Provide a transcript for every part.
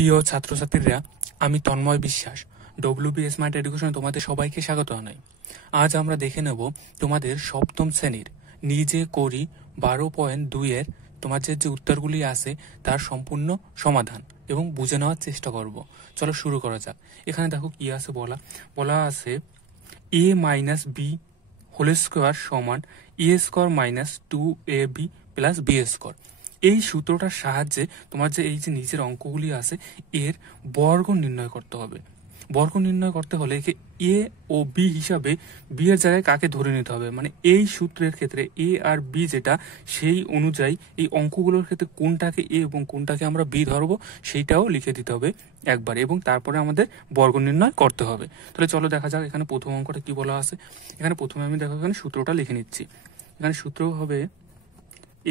প্রিয় ছাত্রছাত্রীরা, আমি তন্ময় বিশ্বাস, ডব্লিউবি স্মার্ট এডুকেশনে তোমাদের সবাইকে স্বাগত জানাই। আজ আমরা দেখে নেব তোমাদের সপ্তম শ্রেণীর নিজে করি 12.2 তোমার যে উত্তরগুলি আছে তার সম্পূর্ণ সমাধান এবং বুঝে নেওয়ার চেষ্টা করব। চলো শুরু করা যাক। এখানে দেখো কি আছে বলা আছে a minus b whole square সমান a square minus 2ab plus b square. এই সূত্রটার সাহায্যে তোমার যে এই যে নিচের অঙ্কগুলি আছে এর বর্গ নির্ণয় করতে হবে। বর্গ নির্ণয় করতে হলে একে এ ও বি হিসাবে বি এর জায়গায় কাকে ধরে নিতে হবে, মানে এই সূত্রের ক্ষেত্রে এ আর বি যেটা সেই অনুযায়ী এই অঙ্কগুলোর ক্ষেত্রে কোনটাকে এ এবং কোনটাকে আমরা বি ধরবো সেইটাও লিখে দিতে হবে একবার, এবং তারপরে আমাদের বর্গ নির্ণয় করতে হবে। তাহলে চলো দেখা যাক এখানে প্রথম অঙ্কটা কি বলা আছে। এখানে প্রথমে আমি দেখো এখানে সূত্রটা লিখে নিচ্ছি। এখানে সূত্র হবে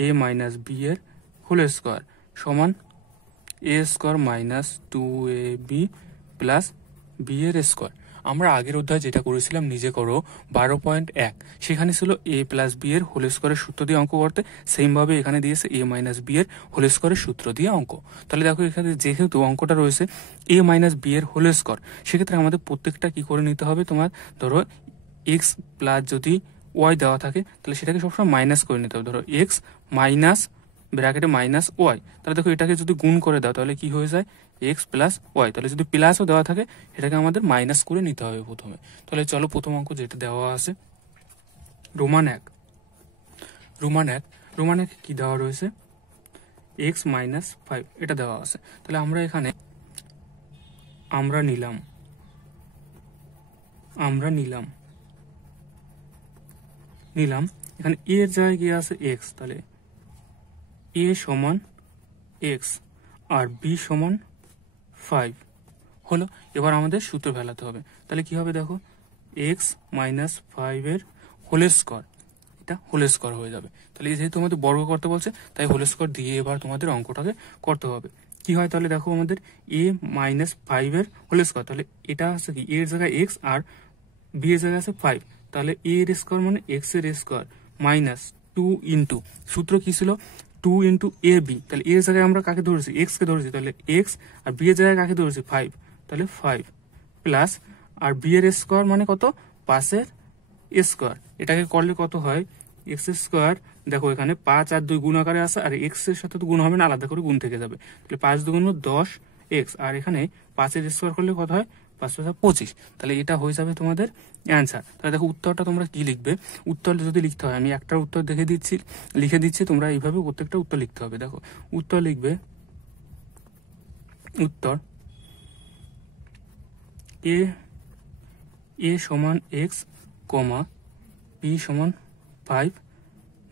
এ মাইনাস বি এর হোল স্কোয়ার সমান a square minus 2ab plus b এর স্কোয়ার। আমরা আগের অধ্যায় যেটা করেছিলাম নিজে করো 12.1, সেখানে ছিল এ প্লাস বি এর হোল স্কোয়ারের সূত্র দিয়ে অঙ্ক করতে, সেমভাবে এখানে দিয়েছে এ মাইনাস বি এর হোল স্কোয়ারের সূত্র দিয়ে অঙ্ক। তাহলে দেখো এখানে যেহেতু অঙ্কটা রয়েছে এ মাইনাস বি এর হোল স্কোয়ার, সেক্ষেত্রে আমাদের প্রত্যেকটা কি করে নিতে হবে, তোমার ধরো এক্স প্লাস যদি ওয়াই দেওয়া থাকে তাহলে সেটাকে সবসময় মাইনাস করে নিতে হবে। ধরো এক্স মাইনাস ব্র্যাকেটে মাইনাস ওয়াই, তাহলে দেখো এটাকে যদি গুণ করে দাও তাহলে কি হয়ে যায় এক্স প্লাস ওয়াই। তাহলে যদি প্লাসও দেওয়া থাকে সেটাকে আমাদের মাইনাস করে নিতে হবে প্রথমে। তাহলে চলো প্রথম অঙ্ক যেটা দেওয়া আছে রোমান এক কি দেওয়া রয়েছে এক্স মাইনাস 5 এটা দেওয়া আছে। তাহলে আমরা এখানে আমরা নিলাম এখানে এর জায়গায় কি আছে এক্স, তাহলে এ সমান এক্স আর বি সমান 5 হলো। এবার আমাদের সূত্র ফেলাতে হবে। তাহলে কি হবে দেখো এক্স মাইনাস 5 এর হোল স্কোয়ার, এটা হোল স্কোয়ার হয়ে যাবে। তাহলে যেহেতু আমাদের বর্গ করতে বলছে তাই হোল স্কোয়ার দিয়ে এবার তোমাদের অঙ্কটাকে করতে হবে। কি হয় তাহলে দেখো আমাদের এ মাইনাস 5 এর হোল স্কোয়ার, তাহলে এটা আছে কি এর জায়গায় এক্স আর বি এর জায়গায় আছে 5, তাহলে এ এর স্কোয়ার মানে এক্স এর স্কোয়ার মাইনাস 2 ইন্টু সূত্র কি ছিল 2 ইন্টু এ বি, তাহলে এর জায়গায় আমরা কাকে ধরেছি এক্স কে ধরেছি, তাহলে এক্স আর বি এর জায়গায় কাকে ধরেছি 5, তাহলে 5 প্লাস আর বি এর স্কোয়ার মানে কত 5 এর স্কোয়ার। এটাকে করলে কত হয় এক্স স্কোয়ার, দেখো এখানে 5 আর 2 গুণ আকারে আছে আর এক্স এর সাথে তো গুণ হবে না, আলাদা করে গুণ থেকে যাবে। তাহলে 5 2 10 এক্স, আর এখানে 5 এর স্কোয়ার করলে কত হয় 5 5 25, তাহলে এটা হয়ে যাবে তোমাদের অ্যান্সার। তাহলে দেখো উত্তরটা তোমরা কি লিখবে, উত্তর যদি লিখতে হয় আমি একটা উত্তর লিখে দিচ্ছি, তোমরা এইভাবে প্রত্যেকটা উত্তর লিখতে হবে। দেখো উত্তর লিখবে উত্তর এ সমান এক্স কমা বি সমান 5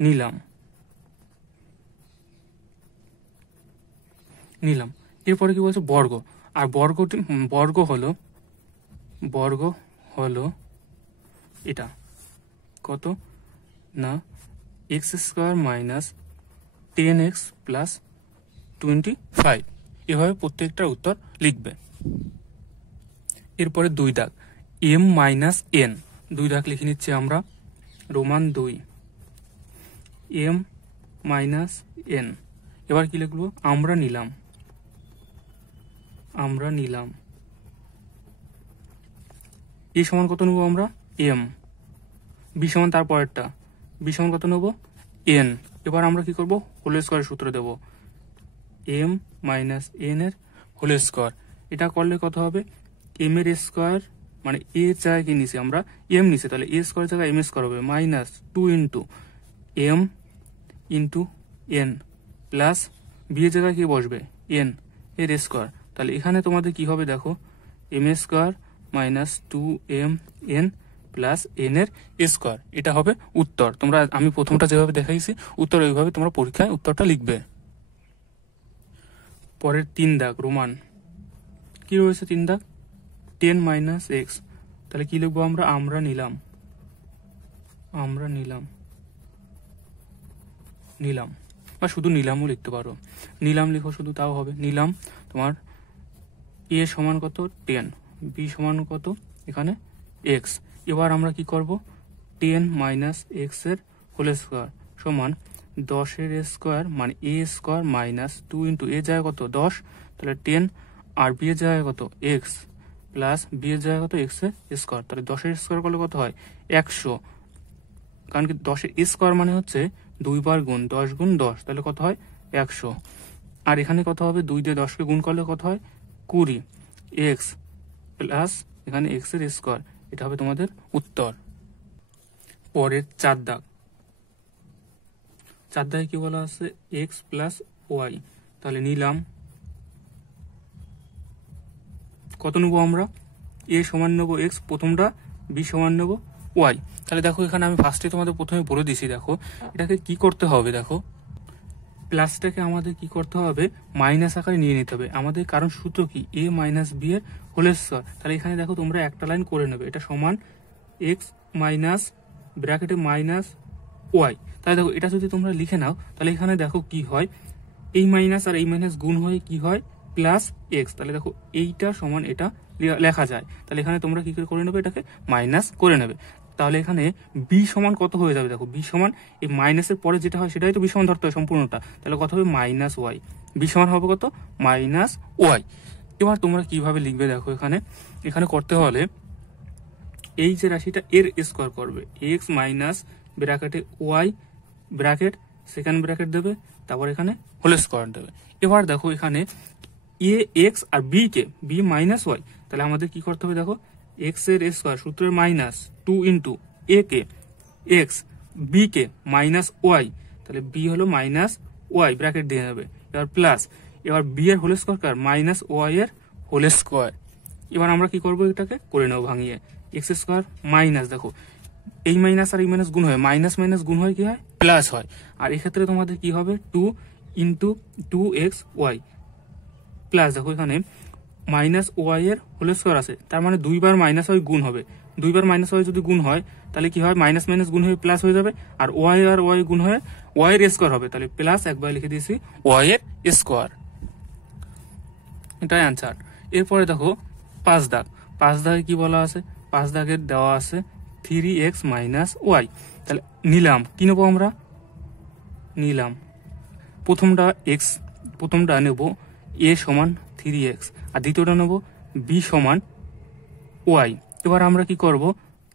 নিলাম। এরপরে কি বলছে বর্গ, আর বর্গ হলো এটা কত না x square minus 10x plus 25, এভাবে প্রত্যেকটার উত্তর লিখবে। এরপরে 2 দাগ এম মাইনাস এন, 2 দাগ লিখে নিচ্ছি আমরা রোমান 2 এম মাইনাস এন। এবার কি লিখবো আমরা নিলাম এ সমান কত নেবো আমরা এম, বি সমান তারপরেরটা বি সমান কত নেবো এন। এবার আমরা কি করব হোল স্কোয়ারের সূত্র দেব এম মাইনাস এন এর হোল স্কোয়ার। এটা করলে কত হবে এম এর স্কোয়ার মানে এ জায়গায় কি নিছি আমরা এম নিছি, তাহলে এ স্কোয়ার জায়গায় এম স্কোয়ার হবে minus 2 into m into n plus b এর জায়গায় কি বসবে এন এর স্কোয়ার। তাহলে এখানে তোমাদের কি হবে দেখো m square minus 2m n plus n এর স্কোয়ার, এটা হবে উত্তর। তোমরা আমি প্রথমটা যেভাবে দেখাইছি উত্তর ওইভাবে তোমরা পরীক্ষায় উত্তরটা লিখবে। পরের 3 দাগ রোমান কি রয়েছে 3 দাগ 10 মাইনাস এক্স, তাহলে কি লিখবো আমরা নিলাম বা শুধু নিলামও লিখতে পারো, নিলাম লিখো শুধু তাও হবে। নিলাম তোমার এ সমান কত 10, বি সমান কত এখানে এক্স। এবার আমরা কি করব 10 মাইনাস এক্স এর হোল স্কোয়ার সমান 10 এর স্কোয়ার মানে এ স্কোয়ার মাইনাস 2 ইন্টু এ যায় কত 10, তাহলে 10 আর বি এর জায়গায় কত এক্স প্লাস বি এর জায়গায় কত এক্স এর স্কোয়ার, তাহলে 10 এর স্কোয়ার করলে কত হয় 100, কারণ কি 10 এর স্কোয়ার মানে হচ্ছে 2 বার গুণ 10 গুণ 10, তাহলে কত হয় 100। আর এখানে কত হবে 2 দিয়ে 10 কে গুণ করলে কত হয় 20 এক্স প্লাস এখানে এক্স এর স্কোয়ার, এটা হবে তোমাদের উত্তর। পরের 4 দাগ, 4 দাগে কি বলা আছে এক্স প্লাস ওয়াই, তাহলে নিলাম কত নেবো আমরা এ সমান নেবো এক্স প্রথমটা, বি সমান নেবো ওয়াই। তাহলে দেখো এখানে আমি ফার্স্টে তোমাদের প্রথমে বলে দিছি, দেখো এটাকে কি করতে হবে, দেখো প্লাসটাকে আমাদের কি করতে হবে মাইনাস আকারে নিয়ে নিতে হবে আমাদের, কারণ সূত্র কি এ মাইনাস বি এর হোলের স্কয়ার। তাহলে এখানে দেখো তোমরা একটা লাইন করে নেবে, এটা সমান এক্স মাইনাস ব্র্যাকেটে মাইনাস ওয়াই। তাহলে দেখো এটা যদি তোমরা লিখে নাও তাহলে এখানে দেখো কি হয় এই মাইনাস আর এই মাইনাস গুণ হয়ে কি হয় প্লাস এক্স। তাহলে দেখো এইটা সমান এটা লেখা যায়, তাহলে এখানে তোমরা কি করে নেবে এটাকে মাইনাস করে নেবে। তাহলে এখানে বি সমান কত হয়ে যাবে, দেখো বি সমান এই মাইনাসের পরে যেটা হয় সেটাই তো বি সমান ধরতে হয় সম্পূর্ণটা, তাহলে কত হবে মাইনাস ওয়াই, বি সমান হবে কত মাইনাস ওয়াই। এবার তোমরা কিভাবে লিখবে দেখো এখানে এখানে করতে হলে এই যে রাশিটা এর স্কোয়ার করবে এক্স মাইনাস ব্র্যাকেটে ওয়াই ব্র্যাকেট সেকেন্ড ব্র্যাকেট দেবে, তারপর এখানে হোল স্কোয়ার দেবে। এবার দেখো এখানে এ এক্স আর বি কে বি মাইনাস ওয়াই, তাহলে আমাদের কি করতে হবে দেখো এক্স এর স্কোয়ার সূত্রের minus 2 into a K x B K minus y, তাহলে বি হলো মাইনাস ওয়াই ব্র্যাকেট দিয়ে নেবে, এবার প্লাস এবার বি এর হোল স্কোয়ার কার মাইনাস ওয়াই এর হোল স্কোয়ার। এবার আমরা কি করবো এটাকে করে নেবো ভাঙিয়ে এক্স স্কোয়ার মাইনাস, দেখো এই মাইনাস আর এই মাইনাস গুণ হয় মাইনাস মাইনাস গুণ হয় কি হয় প্লাস হয়, আর এক্ষেত্রে তোমাদের কি হবে 2 ইন্টু 2x ওয়াই প্লাস দেখো এখানে মাইনাস ওয়াই এর হোল স্কোয়ার আছে, তার মানে 2 বার মাইনাস ওয়াই গুণ হবে, 2 বার মাইনাস ওয়াই যদি গুণ হয় তাহলে কি হয় মাইনাস মাইনাস গুণ হয়ে প্লাস হয়ে যাবে, আর ওয়াই আর ওয়াই গুণ হয়ে ওয়াই এর স্কোয়ার হবে, তাহলে প্লাস একবার লিখে দিয়েছি ওয়াই এর স্কোয়ার, এটাই আনসার। এরপরে দেখো 5 দাগ, 5 দাগে কি বলা আছে 5 দাগের দেওয়া আছে 3x মাইনাস ওয়াই, তাহলে নিলাম কি নেবো আমরা নিলাম প্রথমটা নেব এ সমান 3x আর দ্বিতীয়টা নেব বি সমান ওয়াই। এবার আমরা কি করব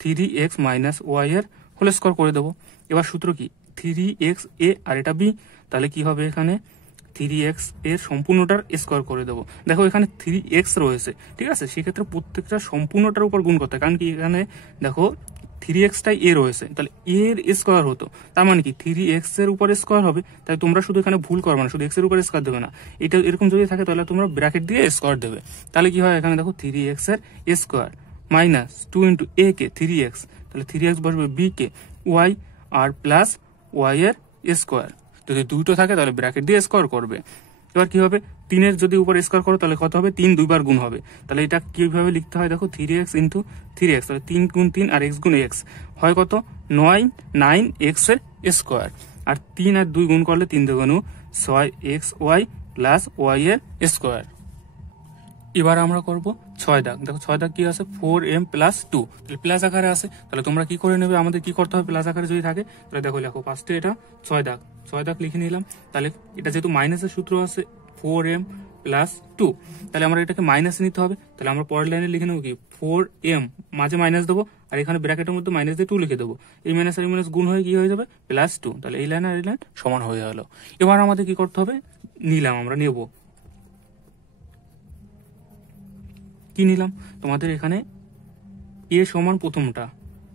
3x মাইনাস ওয়াই এর হোল স্কোয়ার করে দেবো। এবার সূত্র কি 3x এ আর এটা বি, তাহলে কি হবে এখানে 3x এর সম্পূর্ণটার স্কোয়ার করে দেবো। দেখো এখানে 3x রয়েছে ঠিক আছে, সেক্ষেত্রে প্রত্যেকটা সম্পূর্ণটার উপর গুণ করতে হয়, কারণ কি এখানে দেখো 3x টাই এ রয়েছে, তাহলে এর স্কোয়ার হতো, তার মানে কি 3x এর উপর স্কোয়ার হবে, তাই তোমরা শুধু এখানে ভুল করবে না, শুধু x এর উপর স্কোয়ার দেবে না, এটা এরকম যদি থাকে তাহলে তোমরা ব্র্যাকেট দিয়ে স্কোয়ার দেবে। তাহলে কি হয় এখানে দেখো 3x এর square minus 2 into a K 3x, তাহলে 3x বসবে বি কে ওয়াই আর প্লাস ওয়াই এর স্কোয়ার, যদি দুটো থাকে তাহলে ব্র্যাকেট দিয়ে স্কোয়ার করবে। এবার কি হবে 3 এর যদি উপর স্কোয়ার করো তাহলে কত হবে 3 2 বার গুণ হবে, তাহলে এটা কিভাবে লিখতে হয় দেখো 3x ইন্টু 3x, তাহলে 3 গুণ 3 আর x গুণ x হয় কত 9x এর স্কোয়ার, আর 3 আর 2 গুণ করলে 3 দুগুণ 6x ওয়াই প্লাস ওয়াই এর স্কোয়ার। এবার আমরা করব 6 দাগ, দেখো 6 দাগ কি আছে 4m প্লাস 2, তাহলে প্লাস আকারে আছে, তাহলে তোমরা কি করে নেবে আমাদের কি করতে হবে প্লাস আকারে যদি থাকে তাহলে দেখো লেখো ফার্স্টে এটা 6 দাগ লিখে নিলাম, তাহলে এটা যেহেতু মাইনাসের সূত্র আছে 4m প্লাস 2, তাহলে আমরা এটাকে মাইনাসে নিতে হবে, তাহলে আমরা পরের লাইনে লিখে নেবো কি 4m মাঝে মাইনাস দেবো আর এখানে ব্র্যাকেটের মধ্যে মাইনাস দিয়ে 2 লিখে দেবো, এই মাইনাস আর এই মাইনাস গুণ হয়ে কি হয়ে যাবে প্লাস 2, তাহলে এই লাইন আর এই লাইন সমান হয়ে গেল। এবার আমাদের কি করতে হবে নিলাম আমরা নেবো কি নিলাম তোমাদের এখানে এ সমান প্রথমটা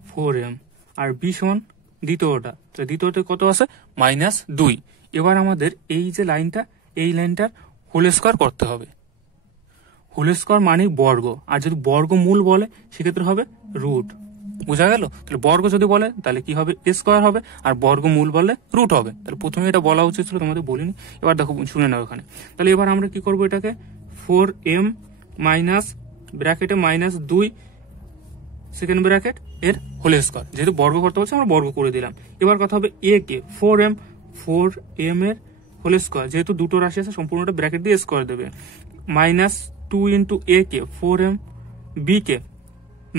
4m আর বি সমান দ্বিতীয়টা, তাহলে দ্বিতীয়তে কত আছে -2। এবার আমাদের এই যে লাইনটা এই লাইনটার হোল স্কোয়ার করতে হবে, হোল স্কোয়ার মানে বর্গ, আর যদি বর্গমূল বলে সেক্ষেত্রে হবে রুট, বোঝা গেল। তাহলে বর্গ যদি বলে তাহলে কি হবে স্কোয়ার হবে, আর বর্গমূল বললে রুট হবে। তাহলে প্রথমে এটা বলা উচিত ছিল তোমাদের বলিনি, এবার দেখো শুনে নাও এখানে। তাহলে এবার আমরা কি করবো এটাকে 4m মাইনাস ব্র্যাকেটে -2 সেকেন্ড ব্র্যাকেট এর হোল স্কোয়ার, যেহেতু বর্গ করতে বলছে আমরা বর্গ করে দিলাম। এবার কথা হবে এ কে 4m এর হোল স্কোয়ার, যেহেতু দুটো রাশি আছে সম্পূর্ণটা ব্র্যাকেট দিয়ে স্কোয়ার দেবে, -2 into a K 4m B K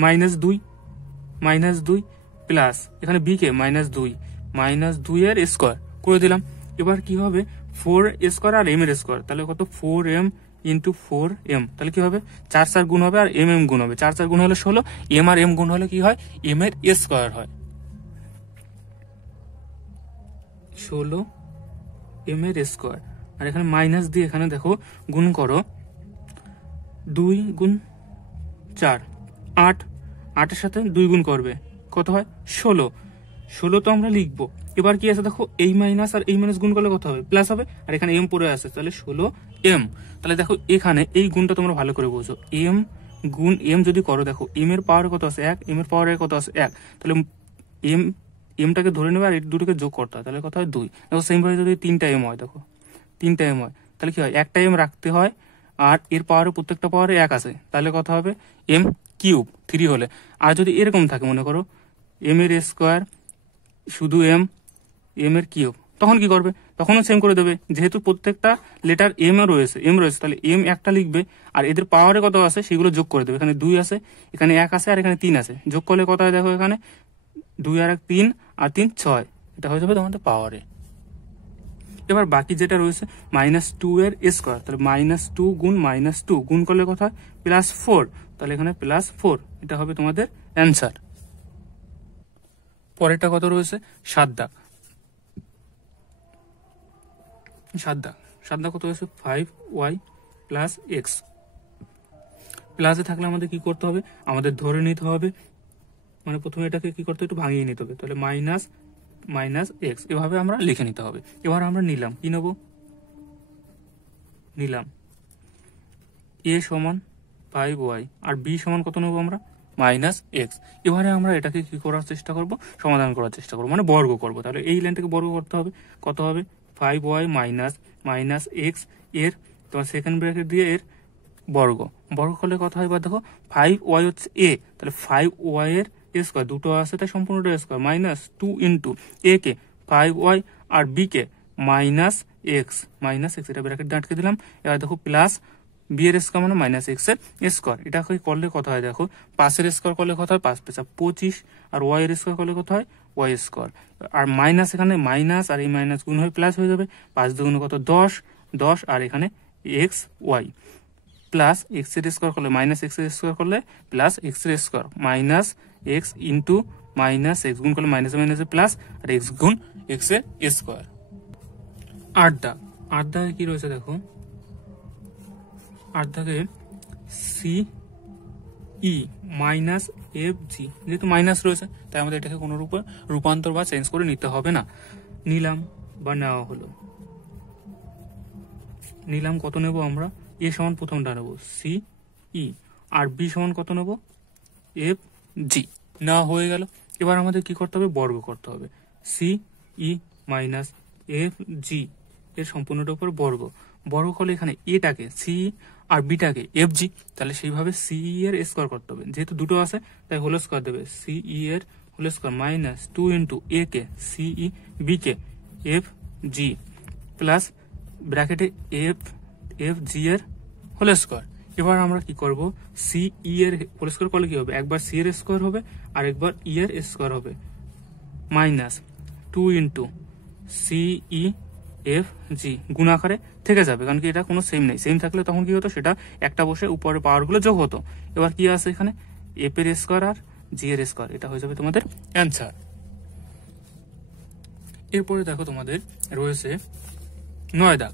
-2 plus এখানে বি কে -2 এর স্কোয়ার করে দিলাম। এবার কি হবে 4 স্কোয়ার আর m এর স্কোয়ার, তাহলে কত 4m ইন্টু 4m, তাহলে কি হবে 4 গুণ হবে আর m গুণ হবে, 4 গুণ হলে 16, m আর m গুণ হলে কি হয় m এর স্কোয়ার হয়, 16 m এর স্কোয়ার। আর এখানে মাইনাস দিয়ে এখানে দেখো গুণ করো, 2 গুণ 4 8, 8-এর সাথে 2 গুণ করবে কত হয় 16, 16 তো আমরা লিখবো। এবার কি আছে দেখো, এই মাইনাস আর এই মাইনাস গুণ করলে কত হবে প্লাস হবে, আর এখানে m পড়ে আছে, তাহলে 16m। তাহলে দেখো এখানে এই গুণটা তোমরা ভালো করে বুঝো, m গুণ m যদি করো, দেখো m এর পাওয়ার কত আছে 1, m এর পাওয়ার কত আছে 1, তাহলে mটাকে ধরে নেবে আর এই দুটোকে যোগ করতে হয়, তাহলে কত হয় 2। দেখো সেম ভাবে যদি 3টা m হয়, দেখো 3টা m হয়, তাহলে কি হয় একটা m রাখতে হয়, আর এর পাওয়ারে প্রত্যেকটা পাওয়ারে 1 আছে, তাহলে কত হবে m কিউব 3 হলে। আর যদি এরকম থাকে মনে করো m এর স্কোয়ার শুধু m এর কিউব, তখন কি করবে, তখনও সেম করে দেবে, যেহেতু প্রত্যেকটা লেটার m রয়েছে তাহলে m একটা লিখবে, আর এদের পাওয়ারে কত আছে সেগুলো যোগ করে দেবে, এখানে 2 আছে, এখানে 1 আছে, আর এখানে 3 আছে, যোগ করলে কত হয় দেখো, এখানে 2 আর 1 3 আর 3 6, এটা হয়ে যাবে তোমাদের পাওয়ারে। এবার বাকি যেটা রয়েছে -2 এর স্কোয়ার, তাহলে -2 গুণ -2 গুণ করলে কত হয় +4, তাহলে এখানে +4, এটা হবে তোমাদের অ্যান্সার। পরেরটা কত রয়েছে 7 দাগ, 7 দাগ কত রয়েছে 5y + x, প্লাসে থাকলে আমাদের কি করতে হবে, আমাদের ধরে নিতে হবে, মানে প্রথমে এটাকে কি করতে হবে, একটু ভাঙিয়ে নিতে হবে, তাহলে মাইনাস x, এভাবে আমরা লিখে নিতে হবে। এবার আমরা নিলাম কি নেব, নিলাম a সমান 5y আর b সমান কত নেবো আমরা -x। এবারে আমরা এটাকে কি করার চেষ্টা করব, সমাধান করার চেষ্টা করব, মানে বর্গ করব। তাহলে এই লাইনটাকে বর্গ করতে হবে, কত হবে 5y মাইনাস x এর তোমার সেকেন্ড ব্র্যাকেট দিয়ে এর বর্গ করলে কত হয়, এবার দেখো 5y হচ্ছে a, তাহলে 5y এর স্কোয়ার, দুটো আছে তাই সম্পূর্ণটা স্কোয়ার, -2 ইন্টু a কে 5y আর b কে -x, এটা ব্র্যাকেট আটকে দিলাম। এবার দেখো প্লাস b এর স্কোয়ার মানে -x এর স্কোয়ার, এটা করলে কত হয় দেখো, 5 এর স্কোয়ার করলে কত হয় 5 5 25, আর y এর স্কোয়ার করলে কত হয় y স্কোয়ার, আর মাইনাস এখানে মাইনাস আর এই মাইনাস গুণ হয়ে প্লাস হয়ে যাবে, 5 দুগুণ কত 10, আর এখানে x y প্লাস x এর স্কোয়ার করলে -x এর স্কোয়ার করলে প্লাস x এর স্কোয়ার -x ইন্টু -x গুণ করলে মাইনাসে প্লাস, আর x গুণ x এর স্কোয়ার। 8 দাগে কি রয়েছে দেখো, 8 দাগে CE -FG, যেহেতু মাইনাস রয়েছে তাই আমাদের এটাকে কোনো রূপে রূপান্তর বা চেঞ্জ করে নিতে হবে না। নিলাম বা নেওয়া হলো, নিলাম কত নেব আমরা, a সমান প্রথমটা নেব CE, আর b সমান কত নেব FG, নেওয়া হয়ে গেল। এবার আমাদের কি করতে হবে, বর্গ করতে হবে, CE -FG এর সম্পূর্ণটার উপর বর্গ করলে এখানে এটাকে CE আর বিটাকে FG, তাহলে সেইভাবে CE এর স্কোয়ার করতে হবে, যেহেতু দুটো আছে তাই হোল স্কোয়ার দেবে, CE এর হোল স্কোয়ার -2 ইন্টু a কে CE, b কে FG প্লাস ব্র্যাকেটে FG এর হোল স্কোয়ার। এবার আমরা কি করব, CE এর হোল স্কোয়ার করলে কি হবে, একবার C এর স্কোয়ার হবে আর একবার E এর স্কোয়ার হবে, -2 ইন্টু CE FG গুণ আকারে থেকে যাবে, কারণ কি এটা কোনো সেম নেই, সেম থাকলে তখন কি হতো, সেটা একটা বসে উপরে পাওয়ার গুলো যোগ হতো। এবার কি আছে এখানে f এর স্কোয়ার আর g এর স্কোয়ার, এটা হয়ে যাবে তোমাদের অ্যান্সার। এরপরে দেখো তোমাদের রয়েছে 9 দাগ,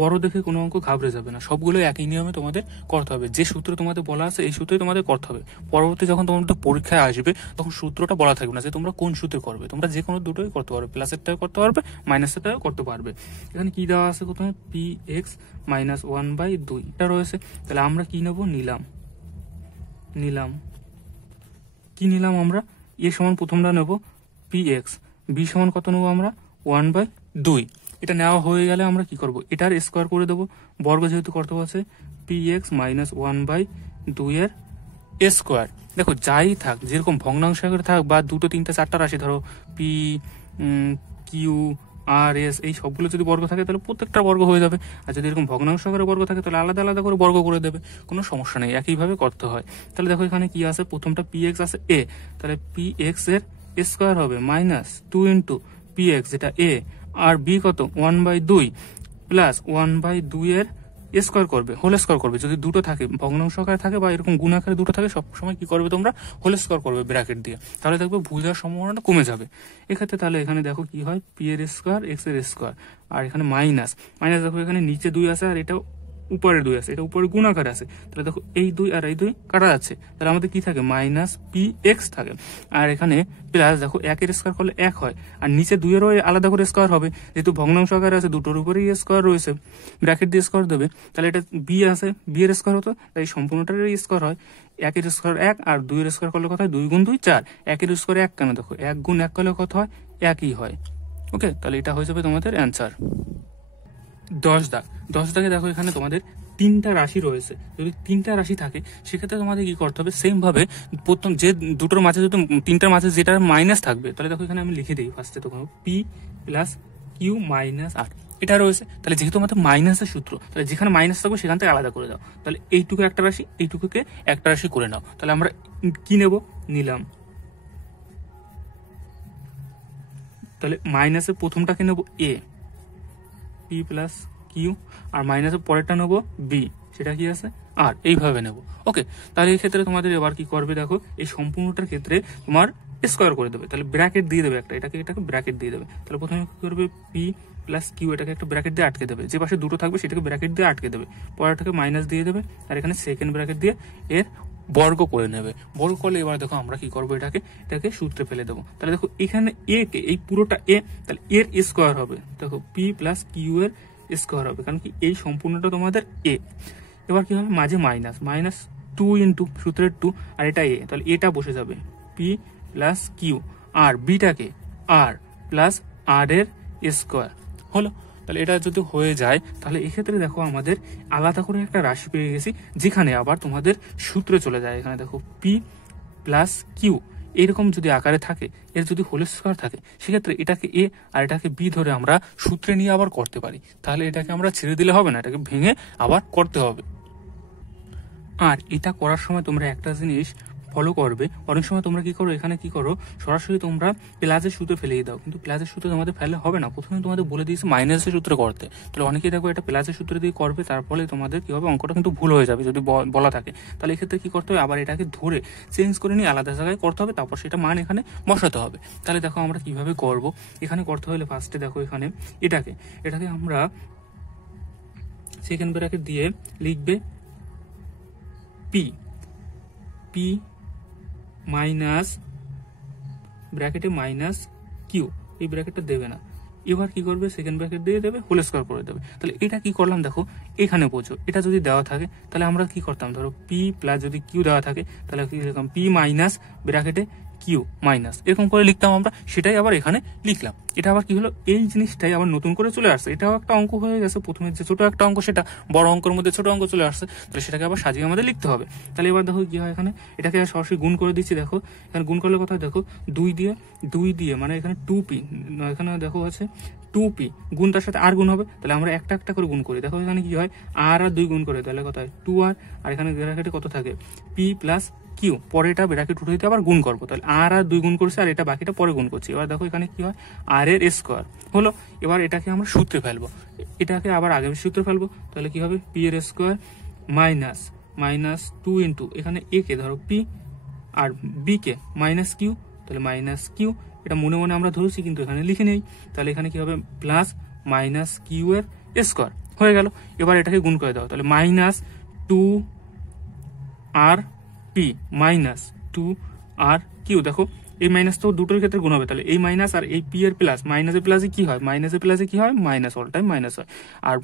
বড় দেখে কোনো অঙ্ক ঘাবড়ে যাবে না, সবগুলো একই নিয়মে তোমাদের করতে হবে, যে সূত্র তোমাদের বলা আছে এই সূত্রই তোমাদের করতে হবে। পরবর্তী যখন তোমাদের পরীক্ষায় আসবে তখন সূত্রটা বলা থাকবে না যে তোমরা কোন সূত্রে করবে, তোমরা যে কোনো দুটোই করতে পারবে, প্লাসেরটাও করতে পারবে মাইনাসেরটাও করতে পারবে। এখানে কি দেওয়া আছে, প্রথমে px -1/2 এটা রয়েছে, তাহলে আমরা কি নেব, নিলাম কি নিলাম আমরা, a সমান প্রথমটা নেব px, b সমান কত নেব আমরা 1/2, এটা নেওয়া হয়ে গেলে আমরা কি করব, এটার স্কোয়ার করে দেবো, বর্গ যেহেতু করতে বলছে, px -1/2 এর স্কোয়ার। দেখো যাই থাক, যেরকম ভগ্নাংশ আকারে থাক বা 2, 3, 4টা রাশি, ধরো p q r s, এই সবগুলো যদি বর্গ থাকে তাহলে প্রত্যেকটা বর্গ হয়ে যাবে, আর যদি এরকম ভগ্নাংশ আকারে বর্গ থাকে তাহলে আলাদা আলাদা করে বর্গ করে দেবে, কোনো সমস্যা নেই, একইভাবে করতে হয়। তাহলে দেখো এখানে কি আছে, প্রথমটা px আছে a, তাহলে px এর স্কোয়ার হবে -2 ইন্টু px যেটা a, আর b কত 1/2, প্লাস 1/2 এর স্কোয়ার করবে, হোল স্কোয়ার করবে। যদি দুটো থাকে, ভগ্নাংশ আকারে থাকে বা এরকম গুণ আকারে দুটো থাকে, সবসময় কি করবে তোমরা, হোল স্কোয়ার করবে ব্র্যাকেট দিয়ে, তাহলে দেখবে ভুল যাওয়ার সম্ভাবনাটা কমে যাবে এক্ষেত্রে। তাহলে এখানে দেখো কি হয়, পি এর স্কোয়ার এক্স এর স্কোয়ার, আর এখানে মাইনাস মাইনাস, দেখো এখানে নিচে 2 আছে আর এটা উপরে 2 আছে, এটা উপরে গুণ আকারে আছে, তাহলে দেখো এই 2 আর এই 2 কাটা যাচ্ছে, তাহলে আমাদের কি থাকে, মাইনাস পি এক্স থাকে। আর এখানে প্লাস দেখো 1 এর স্কোয়ার করলে 1 হয়, আর নিচে 2 এরও আলাদা করে স্কোয়ার হবে, যেহেতু ভগ্নাংশ আকারে আছে, দুটোর উপরেই স্কোয়ার রয়েছে, ব্র্যাকেট দিয়ে স্কোয়ার দেবে, তাহলে এটা বি আছে, বি এর স্কোয়ার হতো, তাই সম্পূর্ণটার স্কোয়ার হয়। 1 এর স্কোয়ার 1, আর 2 এর স্কোয়ার করলে কত হয়, 2 গুণ 2 4, 1 এর স্কোয়ার 1 কেন, দেখো 1 গুণ 1 করলে কত হয়, 1ই হয়। ওকে, তাহলে এটা হয়ে যাবে তোমাদের অ্যান্সার। 10 দাগ, 10 দাগে দেখো এখানে তোমাদের 3টা রাশি রয়েছে। যদি 3টা রাশি থাকে সেক্ষেত্রে তোমাদের কি করতে হবে, সেম ভাবে প্রথম যে দুটোর মাঝে, যদি 3টার মাঝে যেটা মাইনাস থাকবে, তাহলে দেখো এখানে আমি লিখে দিই ফার্স্টে, তখন পি প্লাস কিউ মাইনাস আর, এটা রয়েছে। তাহলে যেহেতু আমাদের মাইনাসের সূত্র, তাহলে যেখানে মাইনাস থাকবে সেখান থেকে আলাদা করে দাও, তাহলে এইটুকু একটা রাশি, এইটুকুকে একটা রাশি করে নাও। তাহলে আমরা কি নেব, নিলাম, তাহলে মাইনাসের প্রথমটাকে নেব এ, পি প্লাস কিউ, আর মাইনাসের পরেরটা নেবো বি, সেটা কি আছে আর, এইভাবে নেব। ওকে, তাহলে এই ক্ষেত্রে তোমাদের এবার কি করবে, দেখো এই সম্পূর্ণটার ক্ষেত্রে তোমার স্কোয়ার করে দেবে, তাহলে ব্র্যাকেট দিয়ে দেবে একটা, এটাকে ব্র্যাকেট দিয়ে দেবে। তাহলে প্রথমে কি করবে, পি প্লাস কিউ, এটাকে একটা ব্র্যাকেট দিয়ে আটকে দেবে, যে পাশে দুটো থাকবে সেটাকে ব্র্যাকেট দিয়ে আটকে দেবে, পরেরটাকে মাইনাস দিয়ে দেবে, আর এখানে সেকেন্ড ব্র্যাকেট দিয়ে এর বর্গ করে নেবে। বর্গ করলে এবার দেখো আমরা কি করবো, এটাকে সূত্রে ফেলে দেবো। তাহলে দেখো এখানে এ কে, এই পুরোটা এ, তাহলে এর স্কোয়ার হবে, দেখো পি প্লাস কিউ এর স্কোয়ার হবে, কারণ কি এই সম্পূর্ণটা তোমাদের এ। এবার কি হবে, মাঝে মাইনাস, মাইনাস 2 ইন্টু সূত্রের 2, আর এটা এ, তাহলে এটা বসে যাবে, পি প্লাস কিউ, আর বিটাকে আর প্লাস আর এর স্কোয়ার হলো। তাহলে এটা যদি হয়ে যায়, তাহলে এক্ষেত্রে দেখো আমাদের আলাদা করে একটা রাশি পেয়ে গেছি, যেখানে আবার তোমাদের সূত্রে চলে যায়। এখানে দেখো পি প্লাস কিউ এরকম যদি আকারে থাকে, এর যদি হোল স্কোয়ার থাকে, সেক্ষেত্রে এটাকে এ আর এটাকে বি ধরে আমরা সূত্রে নিয়ে আবার করতে পারি। তাহলে এটাকে আমরা ছেড়ে দিলে হবে না, এটাকে ভেঙে আবার করতে হবে। আর এটা করার সময় তোমরা একটা জিনিস ফলো করবে, অনেক সময় তোমরা কি করো, এখানে কি করো, সরাসরি তোমরা প্লাসের সূত্রে ফেলে দাও, কিন্তু প্লাসের সূত্রে তোমাদের ফেলে হবে না, প্রথমে তোমাদের বলে দিয়েছে মাইনাসের সূত্রে করতে। তাহলে অনেকেই দেখো এটা প্লাসের সূত্রে দিয়ে করবে, তার ফলে তোমাদের কি হবে, অঙ্কটা কিন্তু ভুল হয়ে যাবে যদি বলা থাকে। তাহলে এক্ষেত্রে কি করতে হবে, আবার এটাকে ধরে চেঞ্জ করে নিয়ে আলাদা জায়গায় করতে হবে, তারপর সেটা মান এখানে বসাতে হবে। তাহলে দেখো আমরা কিভাবে করব, এখানে করতে হলে ফার্স্টে দেখো এখানে এটাকে আমরা সেকেন্ড ব্র্যাকেট দিয়ে লিখবে পি, পি মাইনাস ব্র্যাকেটে মাইনাস কিউ, এই ব্র্যাকেটটা দেবে না। এবার কি করবে, সেকেন্ড ব্র্যাকেট দিয়ে দেবে, হোল স্কোয়ার করে দেবে। তাহলে এটা কি করলাম, দেখো এখানে বোঝো, এটা যদি দেওয়া থাকে তাহলে আমরা কি করতাম, ধরো পি প্লাস যদি কিউ দেওয়া থাকে, তাহলে কি লিখলাম, পি মাইনাস ব্র্যাকেটে কিউ মাইনাস, এরকম করে লিখতাম আমরা, সেটাই আবার এখানে লিখলাম। এটা আবার কি হলো, এই জিনিসটাই আবার নতুন করে চলে আসছে, এটাও একটা অঙ্ক হয়ে গেছে, প্রথমে যে ছোট একটা অঙ্ক সেটা বড় অঙ্কের মধ্যে ছোট অঙ্ক চলে আসছে, তাহলে সেটাকে আবার সাজিয়ে আমাদের লিখতে হবে। তাহলে এবার দেখো কি হয়, এখানে এটাকে সরাসরি গুণ করে দিচ্ছি, দেখো এখানে গুণ করলে কথা, দেখো 2 দিয়ে মানে এখানে 2p, এখানে দেখো আছে 2p, গুণ তার সাথে আর গুণ হবে, তাহলে আমরা একটা একটা করে গুণ করি, দেখো এখানে কি হয়, আর 2 গুণ করে, তাহলে কত হয় 2r, আর এখানে ব্র্যাকেটে কত থাকে, p প্লাস কিউ, পরে এটা ব্র্যাকেট উঠে দিতে আবার গুণ করবো, তাহলে আর 2 গুণ করছে, আর এটা বাকিটা পরে গুণ করছি। এবার দেখো এখানে কি হয়, আর এর স্কোয়ার হলো। এবার এটাকে আমরা সূত্রে ফেলবো, এটাকে আবার আগের সূত্রে ফেলবো, তাহলে কি হবে, পি এর স্কোয়ার মাইনাস 2 ইন্টু এখানে এ কে ধরো পি, আর বি কে মাইনাস কিউ, তাহলে মাইনাস কিউ, এটা মনে মনে আমরা ধরেছি কিন্তু এখানে লিখে নেই, তাহলে এখানে কি হবে, প্লাস মাইনাস কিউ এর স্কোয়ার হয়ে গেল। এবার এটাকে গুণ করে দাও, তাহলে minus 2r P minus 2r Q, দেখো এই মাইনাস তো দুটোর ক্ষেত্রে গুণ হবে, তাহলে এই মাইনাস আর এই পি এর প্লাস, মাইনাসের প্লাসে কি হয়, মাইনাস অল টাইম মাইনাস হয়, আর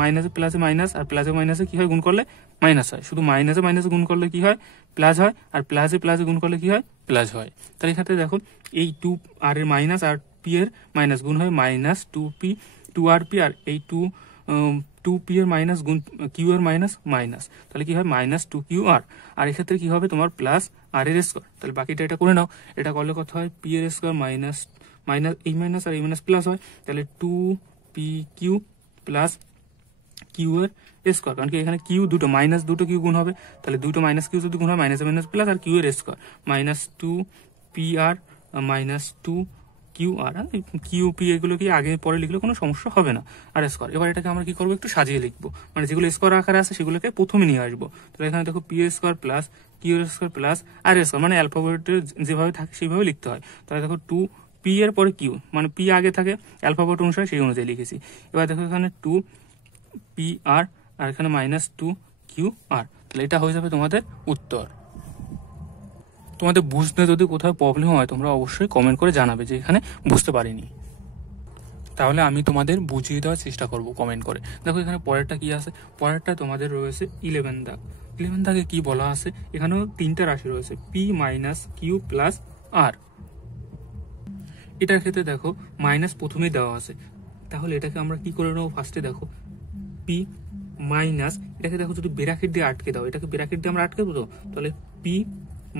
মাইনাসে প্লাসে মাইনাস, আর প্লাসে মাইনাসে কি হয়, গুণ করলে মাইনাস হয়, শুধু মাইনাসে গুণ করলে কি হয়, প্লাস হয়, আর প্লাসে গুণ করলে কি হয়, প্লাস হয়। তাহলে এখানে দেখো এই 2 আর এর মাইনাস আর পি এর মাইনাস গুণ হয় মাইনাস 2r p, আর এই 2p এর মাইনাস গুণ কিউ এর মাইনাস, তাহলে কি হয়, মাইনাস 2qr, আর এক্ষেত্রে কি হবে তোমার প্লাস আর এর স্কোয়ার। তাহলে বাকিটা এটা করে নাও, এটা করলে কত হয়, পি এর স্কোয়ার মাইনাস এই মাইনাস আর এই মাইনাস প্লাস হয়, তাহলে 2pq প্লাস কিউ এর স্কোয়ার, কারণ কি এখানে কিউ দুটো কিউ গুণ হবে, তাহলে দুটো মাইনাস কিউ যদি গুণ হয়, মাইনাস প্লাস, আর কিউ এর square minus 2pr minus 2q q r, q p এগুলো কি আগে পরে লিখলে কোনো সমস্যা হবে না, আর স্কোয়ার। এবার এটাকে আমরা কি করবো, একটু সাজিয়ে লিখবো, মানে যেগুলো স্কোয়ার আকারে আছে সেগুলোকে প্রথমে নিয়ে আসবো। তাহলে এখানে দেখো p square plus q square plus r square, মানে অ্যালফাবেটের যেভাবে থাকে সেইভাবে লিখতে হয়। তাহলে দেখো টু পি এর পরে কিউ, মানে পি আগে থাকে অ্যালফাবেট অনুসারে, সেই অনুযায়ী লিখেছি। এবার দেখো এখানে টু পি আর, আর এখানে মাইনাস টু কিউ আর। তাহলে এটা হয়ে যাবে তোমাদের উত্তর। তোমাদের বুঝতে যদি কোথাও প্রবলেম হয় তোমরা অবশ্যই কমেন্ট করে জানাবে যে এখানে বুঝতে পারিনি, তাহলে আমি তোমাদের বুঝিয়ে দেওয়ার চেষ্টা করব কমেন্ট করে। দেখো এখানে পরেরটা কি আছে, পরেরটা তোমাদের রয়েছে 11 দাগ। 11 দাগে কি বলা আছে, এখানেও তিনটা রাশি রয়েছে, পি মাইনাস কিউ প্লাস আর। এটার ক্ষেত্রে দেখো মাইনাস প্রথমেই দেওয়া আছে, তাহলে এটাকে আমরা কি করে নেবো, ফার্স্টে দেখো পি মাইনাস, এটাকে দেখো যদি ব্র্যাকেট দিয়ে আটকে দাও, এটাকে ব্র্যাকেট দিয়ে আমরা আটকে দেবো, তাহলে পি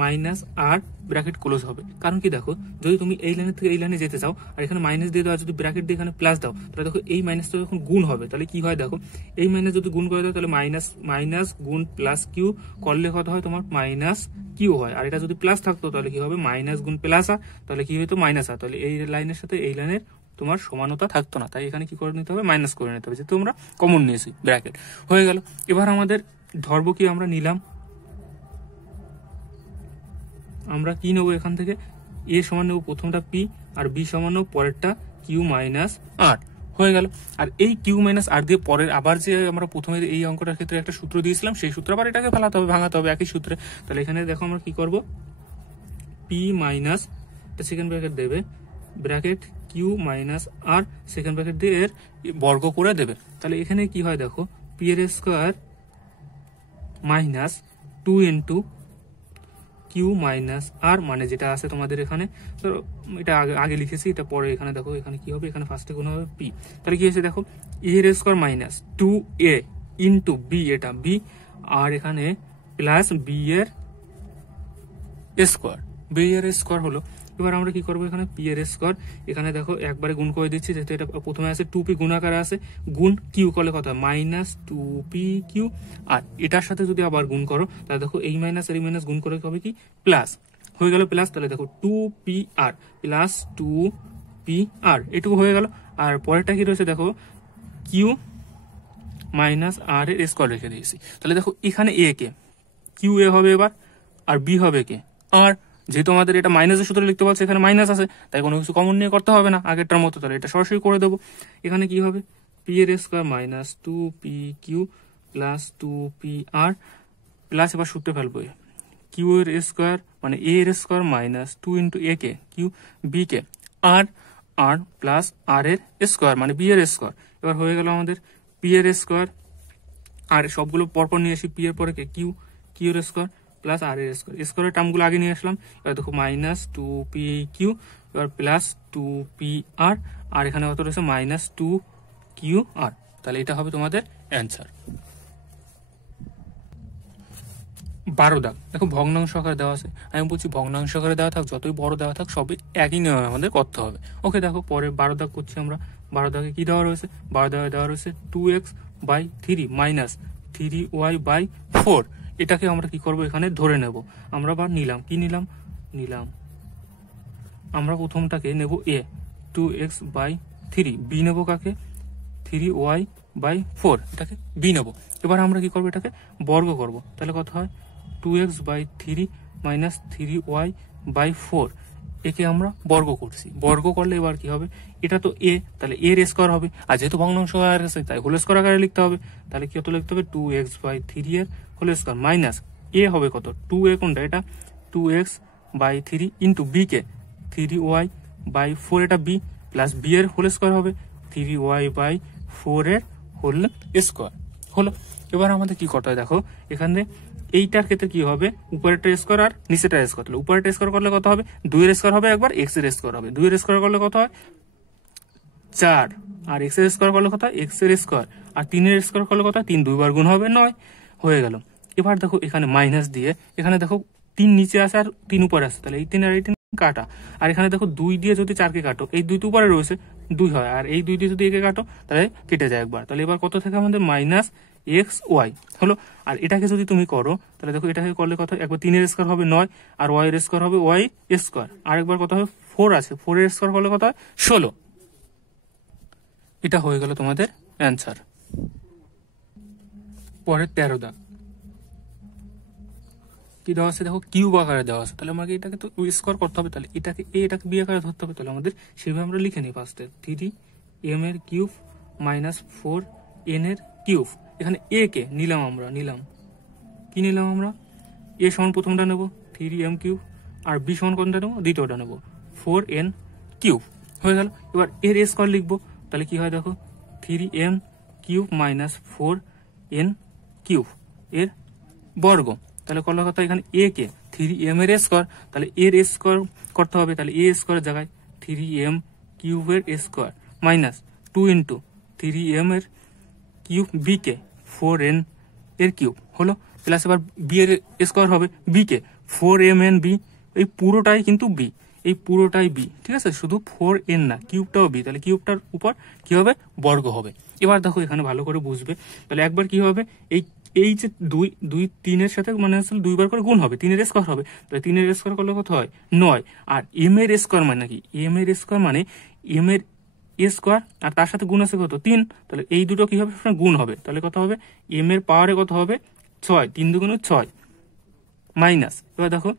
মাইনাস আর ব্র্যাকেট ক্লোজ হবে। কারণ কি দেখো, যদি তুমি এই লাইনের থেকে এই লাইনে যেতে চাও আর এখানে মাইনাস দিয়ে দাও, যদি ব্র্যাকেট দিয়ে এখানে প্লাস দাও, তাহলে দেখো এই মাইনাসটা যখন গুণ হবে তাহলে কি হয়, দেখো এই মাইনাস যদি গুণ করে দাও তাহলে মাইনাস মাইনাস গুণ প্লাস কিউ করলে কত হয়, তোমার মাইনাস কিউ হয়। আর এটা যদি প্লাস থাকতো তাহলে কি হবে, মাইনাস গুণ প্লাস আর, তাহলে কি হইতো মাইনাস আর। তাহলে এই লাইনের সাথে এই লাইনের তোমার সমানতা থাকতো না, তাই এখানে কি করে নিতে হবে, মাইনাস করে নিতে হবে, যেহেতু আমরা কমন নিয়েছি ব্র্যাকেট হয়ে গেল। এবার আমাদের ধরব কি, আমরা নিলাম, আমরা কি নেবো এখান থেকে, এ সমান নেবো প্রথমটা পি আর বি সমান নেবো পরেরটা কিউ মাইনাস আর, হয়ে গেল। আর এই কিউ মাইনাস আর দিয়ে পরের আবার যে আমরা প্রথমে এই অঙ্কটার ক্ষেত্রে একটা সূত্র দিয়েছিলাম, সেই সূত্র আবার এটাকে ফেলাতে হবে, ভাঙাতে হবে একই সূত্রে। তাহলে এখানে দেখো আমরা কি করব, পি মাইনাস সেকেন্ড ব্র্যাকেট দেবে, ব্র্যাকেট কিউ মাইনাস আর সেকেন্ড ব্র্যাকেট দিয়ে এর বর্গ করে দেবে। তাহলে এখানে কি হয় দেখো, পি এর square minus two into q minus r, মানে যেটা আছে তোমাদের এখানে, তো এটা আগে লিখেছি, এটা পরে এখানে দেখো এখানে কি হবে, এখানে ফার্স্টে গুণ হবে পি। তাহলে কি হয়েছে দেখো, এ এর স্কোয়ার মাইনাস টু এ ইন্টু বি, এটা বি, আর এখানে প্লাস বি এর স্কোয়ার, বি এর স্কোয়ার হলো। এবার আমরা কি করবো, এখানে পি এর স্কোয়ার, এখানে দেখো একবারে গুণ করে দিচ্ছি, যেহেতু এটা প্রথমে আছে টু পি গুণাকারে আছে, গুণ কিউ করলে কথা মাইনাস টু পি কিউ, আর এটার সাথে যদি আবার গুণ করো তাহলে দেখো এই মাইনাস আর এই মাইনাস গুণ করে হবে কি প্লাস, হয়ে গেল প্লাস। তাহলে দেখো two p r plus two p আর, এটুকু হয়ে গেল। আর পরেরটা কি রয়েছে দেখো, কিউ মাইনাস আর এর স্কোয়ার রেখে দিয়েছি। তাহলে দেখো এখানে এ কে, কিউ এ হবে এবার, আর বি হবে কে আর, যেহেতু আমাদের এটা মাইনাসের সূত্রে লিখতে পারছে, এখানে মাইনাস আছে, তাই কোনো কিছু কমন নিয়ে করতে হবে না আগেরটার মতো, তাহলে এটা সরাসরি করে দেবো। এখানে কি হবে, পি এর square minus two p q plus two p r, plus এবার সূত্রে ফেলবো কিউ এর স্কোয়ার মানে এ এর square minus two into a কে কিউ বি কে আর আর প্লাস আর এর স্কোয়ার মানে বি এর স্কোয়ার। এবার হয়ে গেল আমাদের পি এর স্কোয়ার, আর সবগুলো পরপর নিয়ে আসি, পি এর পরে কে কিউ, কিউ এর স্কোয়ার প্লাস আর এর স্কোয়ার, স্কোয়ারের টার্মগুলো আগে নিয়ে আসলাম। এবার দেখো মাইনাস টু পি কিউ, এবার প্লাস টু পি আর, আর এখানে কত রয়েছে মাইনাস টু কিউ আর। তাহলে এটা হবে তোমাদের অ্যান্সার। 12 দাগ, দেখো ভগ্নাংশ আকারে দেওয়া আছে, আমি বলছি ভগ্নাংশ আকারে দেওয়া থাক, যতই বড় দেওয়া থাক সবই একই নিয়মে আমাদের করতে হবে। ওকে দেখো পরে 12 দাগ করছি আমরা। 12 দাগে কি দেওয়া রয়েছে, 12 দাগে দেওয়া রয়েছে 2x by 3 minus 3y by 4। এটাকে আমরা কি করব, এখানে ধরে নেব। আমরা বা নিলাম, কি নিলাম, আমরা প্রথমটাকে নেব a 2x বাই 3, বি নেব কাকে 3y বাই 4, এটাকে বি নেব। এবার আমরা কি করবো, এটাকে বর্গ করব, তাহলে কত হয় 2x by 3 minus 3y by 4, একে আমরা বর্গ করছি। বর্গ করলে এবার কি হবে, এটা তো এ, তাহলে এর স্কোয়ার হবে, আর যেহেতু ভগ্নাংশ আকারে আছে তাই হোল স্কোয়ার আকারে লিখতে হবে। তাহলে কত লিখতে হবে, 2x বাই 3 এর হোল স্কোয়ার মাইনাস এ হবে কত 2a, কোনটা এটা 2x বাই 3 ইন্টু বি কে 3y বাই 4, এটা বি, প্লাস বি এর হোল স্কোয়ার হবে 3y বাই 4 এর হোল স্কোয়ার হলো। এবার আমাদের কি করতে হয় দেখো, এখানে এইটার ক্ষেত্রে কি হবে, উপরেরটা স্কোয়ার আর নিচেটা স্কোয়ার, তাহলে উপরেরটা স্কোয়ার করলে কত হবে, 2 এর স্কোয়ার হবে একবার, x এর স্কোয়ার হবে, 2 এর স্কোয়ার করলে কত হয় 4, আর x এর স্কোয়ার করলে কত হয় x এর স্কোয়ার, আর 3 এর স্কোয়ার করলে কত হয় 3 দুইবার গুণ হবে 9, হয়ে গেল। এবার দেখো এখানে মাইনাস দিয়ে, এখানে দেখো 3 নিচে আসে আর 3 উপরে আসে, তাহলে এই 3 আর এই 3 কাটা, আর এখানে দেখো 2 দিয়ে যদি 4 কে কাটো, এই 2 তো উপরে রয়েছে 2 হয়, আর এই 2 দিয়ে যদি একে কাটো তাহলে কেটে যায় একবার। তাহলে এবার কত থেকে আমাদের মাইনাস এক্স ওয়াই হলো। আর এটাকে যদি তুমি করো তাহলে দেখো এটাকে করলে কত, একবার 3 এর স্কোয়ার হবে 9, আর ওয়াই এর স্কোয়ার হবে ওয়াই স্কোয়ার, আর একবার কত হবে 4 আছে, 4 এর স্কোয়ার করলে কত হয় 16। এটা হয়ে গেল তোমাদের অ্যান্সার। পরের 13 দাগ কি দেওয়া আছে দেখো, কিউব আকারে দেওয়া আছে, তাহলে আমাকে এটাকে তো স্কোয়ার করতে হবে, তাহলে এটাকে বি আকারে ধরতে হবে। তাহলে আমাদের সেভাবে আমরা লিখে নিই ফার্স্টে 3m এর কিউব মাইনাস 4n এর কিউব। এখানে এ কে নিলাম আমরা, কি নিলাম আমরা, এ সমান প্রথমটা নেবো 3m কিউব, আর বি সমান কোনটা নেবো, দ্বিতীয়টা নেবো 4n কিউব। হয়ে গেল। এবার এর স্কোয়ার লিখবো, তাহলে কি হয় দেখো 3m cube minus 4n cube এর বর্গ। তাহলে কত কথা, এখানে এ কে 3m এর স্কোয়ার, তাহলে এর স্কোয়ার করতে হবে, তাহলে এ স্কোয়ারের জায়গায় 3m কিউবের স্কোয়ার মাইনাস 2 ইন্টু 3m এর কিউব বি কে 4n এর কিউব হলো, প্লাস এবার বি এর স্কোয়ার হবে বি কে 4mn বি, এই পুরোটাই কিন্তু বি, এই পুরোটাই বি, ঠিক আছে, শুধু 4n না, কিউবটাও বি, তাহলে কিউবটার উপর কি হবে বর্গ হবে। এবার দেখো এখানে ভালো করে বুঝবে, তাহলে একবার কি হবে, এই যে 2 3-এর সাথে মানে আসলে 2 বার করে গুণ হবে, 3 এর স্কোয়ার হবে, তাহলে 3 এর স্কোয়ার করলে কত হয় 9, আর m এর স্কোয়ার মানে কি, m এর স্কোয়ার মানে m এর স্কোয়ার আর তার সাথে গুণ আছে কত 3, তাহলে এই দুটো কি হবে গুণ হবে, তাহলে কত হবে m এর পাওয়ারে কত হবে 6, 3 দুগুণ 6 মাইনাস, এবার দেখো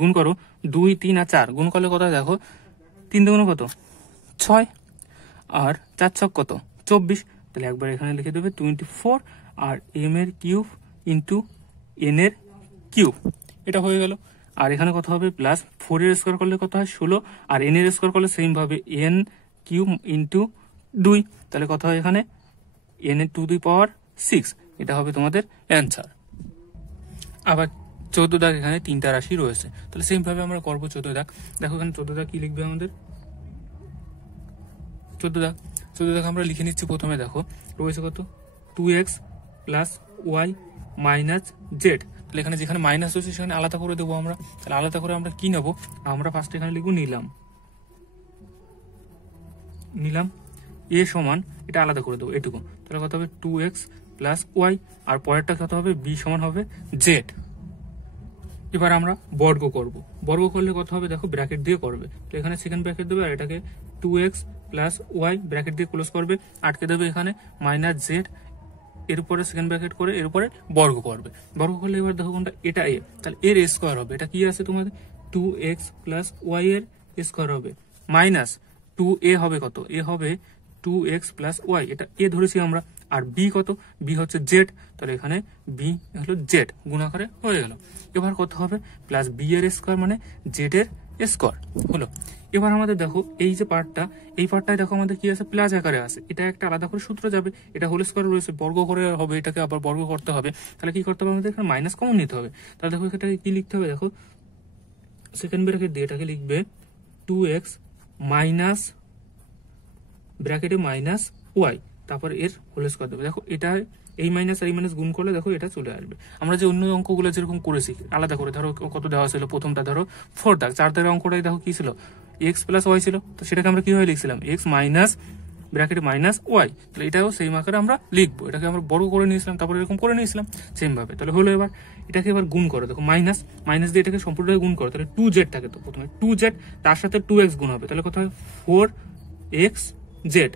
গুণ করো 2 3 আর 4 গুণ করলে কত হয় দেখো 3 দুগুণ কত 6 আর 4 ছক কত 24, তাহলে একবার এখানে লিখে দেবে 24 আর m এর কিউব ইন্টু n এর কিউব, এটা হয়ে গেল। আর এখানে কত হবে প্লাস 4 এর স্কোয়ার করলে কত হয় 16, আর n এর স্কোয়ার করলে সেম ভাবে n কিউব ইন্টু 2, তাহলে কত হয় এখানে n এর টু দি পাওয়ার 6, এটা হবে তোমাদের অ্যান্সার। আবার 14 দাগ এখানে 3টা রাশি রয়েছে, তাহলে সেম ভাবে আমরা করবো 14 দাগ। দেখো এখানে 14 দাগ কি লিখবে আমাদের, 14 দাগ আমরা লিখে নিচ্ছি। প্রথমে দেখো রয়েছে কত 2x plus Y minus Z, তাহলে এখানে যেখানে মাইনাস রয়েছে সেখানে আলাদা করে দেবো আমরা, তাহলে আলাদা করে আমরা কি নেবো, আমরা ফার্স্ট এখানে লিখবো নিলাম এ সমান, এটা আলাদা করে দেবো এটুকু, তাহলে কত হবে 2x প্লাস ওয়াই, আর পরেরটা কত হবে বি সমান হবে জেড। এবার আমরা বর্গ করলে কত হবে দেখো ব্র্যাকেট দিয়ে করবে, তো এখানে সেকেন্ড ব্র্যাকেট দেবে, আর এটাকে 2x প্লাস ওয়াই ব্র্যাকেট দিয়ে ক্লোজ করবে, আটকে দেবে এখানে মাইনাস জেড, এর উপরে সেকেন্ড ব্র্যাকেট করে এর উপরে বর্গ করবে। বর্গ করলে এবার দেখো কোনটা, এটা এ, তাহলে এর স্কোয়ার হবে, এটা কি আছে তোমাদের 2x প্লাস ওয়াই এর স্কোয়ার হবে মাইনাস 2a হবে কত, এ হবে 2x প্লাস ওয়াই, এটা এ ধরেছি আমরা, আর বি কত, বি হচ্ছে জেড, তাহলে এখানে বি হলো জেড, গুণাকারে হয়ে গেল। এবার কত হবে প্লাস বি এর স্কোয়ার মানে জেড এর স্কোয়ার হলো। এবার আমাদের দেখো এই যে এই পার্টটায় দেখো আমাদের কি আছে প্লাস আকারে আছে, এটা একটা আলাদা করে সূত্র যাবে, এটা হোল স্কোয়ার রয়েছে, বর্গ করে হবে, এটাকে আবার বর্গ করতে হবে, তাহলে কি করতে হবে আমাদের এখানে মাইনাস কমন নিতে হবে, তাহলে দেখো এটাকে কি লিখতে হবে, দেখো সেকেন্ড ব্র্যাকেট দিয়ে এটাকে লিখবে 2x মাইনাস ব্র্যাকেটে মাইনাস ওয়াই, তারপর এর হোল স্কোয়ার দেবে। দেখো এটা এই মাইনাস আর এই মাইনাস গুণ করলে দেখো এটা চলে আসবে। আমরা যে অন্য অঙ্কগুলো যেরকম করেছি আলাদা করে, ধরো কত দেওয়া ছিল, প্রথমটা ধরো 4 দাগ, 4 দাগের অঙ্কটাই দেখো কি ছিল x প্লাস ওয়াই ছিল, তো সেটাকে আমরা কিভাবে লিখছিলাম x মাইনাস ব্র্যাকেটে মাইনাস ওয়াই, তাহলে এটাও সেই আকারে আমরা লিখবো, এটাকে আমরা বড় করে নিয়েছিলাম, তারপরে এরকম করে নিয়েছিলাম সেম ভাবে, তাহলে হলো। এবার এটাকে এবার গুণ করো, দেখো মাইনাস দিয়ে এটাকে সম্পূর্ণভাবে গুণ করো, তাহলে 2z থাকে, তো প্রথমে 2z তার সাথে 2x গুণ হবে, তাহলে কত হয় 4xz,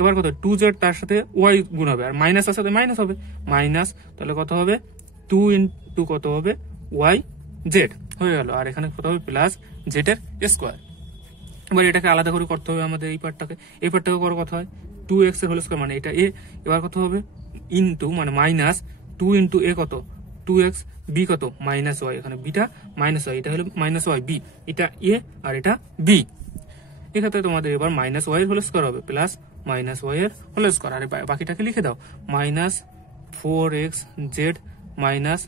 এবার কত 2z তার সাথে ওয়াই গুণ হবে, আর মাইনাসের সাথে মাইনাস হবে, মাইনাস, তাহলে কত হবে 2 ইন্টু কত হবে ওয়াই জেড হয়ে গেল, আর এখানে কত হবে প্লাস জেড এর স্কোয়ার। এবার এটাকে আলাদা করে করতে হবে আমাদের, এই পার্টটাকে করার কথা হয় 2x এর হোল স্কোয়ার মানে এটা এ, এবার কত হবে ইন্টু মানে মাইনাস 2 ইন্টু এ কত 2x, বি কত মাইনাস ওয়াই, এখানে বিটা মাইনাস ওয়াই, এটা হলো মাইনাস ওয়াই বি, এটা এ আর এটা বি। এক্ষেত্রে তোমাদের এবার মাইনাস ওয়াই এর হোল স্কোয়ার হবে প্লাস মাইনাস ওয়াই এর হোল স্কোয়ার, আর বাকিটাকে লিখে দাও minus 4xz minus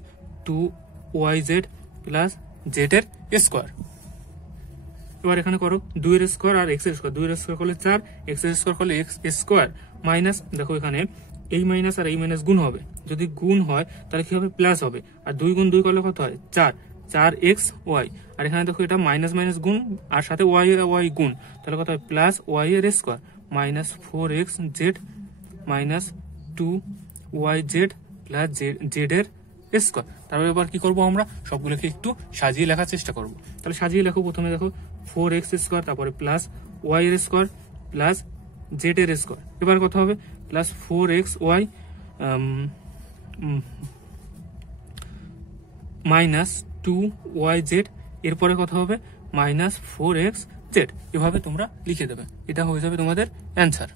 2yz plus Z এর স্কোয়ার। এবার এখানে করো 2 এর স্কোয়ার আর এক্স এর স্কোয়ার, 2 এর স্কোয়ার করলে 4, এক্স এর স্কোয়ার করলে এক্স স্কোয়ার মাইনাস, দেখো এখানে এই মাইনাস আর এই মাইনাস গুণ হবে, যদি গুণ হয় তাহলে কি হবে প্লাস হবে, আর 2 গুণ 2 করলে কত হয় 4x ওয়াই, আর এখানে দেখো এটা মাইনাস মাইনাস গুণ আর সাথে ওয়াই এর ওয়াই গুণ, তাহলে কত হয় প্লাস ওয়াই এর square minus 4xz minus 2yz plus Z এর স্কোয়ার। তারপরে এবার কি করবো আমরা সবগুলোকে একটু সাজিয়ে লেখার চেষ্টা করবো, তাহলে সাজিয়ে লেখো। প্রথমে দেখো 4x স্কোয়ার, তারপরে প্লাস ওয়াই এর স্কোয়ার প্লাস জেড এর স্কোয়ার। এবার কত হবে প্লাস 4xy মাইনাস 2yz, এরপরে কত হবে মাইনাস 4xz। এভাবে তোমরা লিখে দেবে, এটা হয়ে যাবে তোমাদের অ্যান্সার।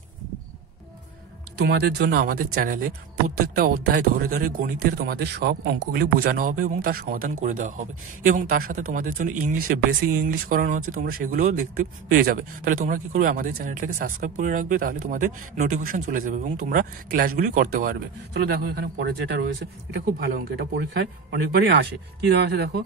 তোমাদের জন্য আমাদের চ্যানেলে প্রত্যেকটা অধ্যায় ধরে ধরে গণিতের তোমাদের সব অঙ্কগুলি বোঝানো হবে এবং তার সমাধান করে দেওয়া হবে, এবং তার সাথে তোমাদের জন্য ইংলিশে বেসিক ইংলিশ করানো হচ্ছে, তোমরা সেগুলোও দেখতে পেয়ে যাবে। তাহলে তোমরা কি করবে, আমাদের চ্যানেলটাকে সাবস্ক্রাইব করে রাখবে, তাহলে তোমাদের নোটিফিকেশন চলে যাবে এবং তোমরা ক্লাসগুলি করতে পারবে। চলো দেখো এখানে পরে যেটা রয়েছে, এটা খুব ভালো অঙ্ক, এটা পরীক্ষায় অনেকবারই আসে। কি দেওয়া আছে দেখো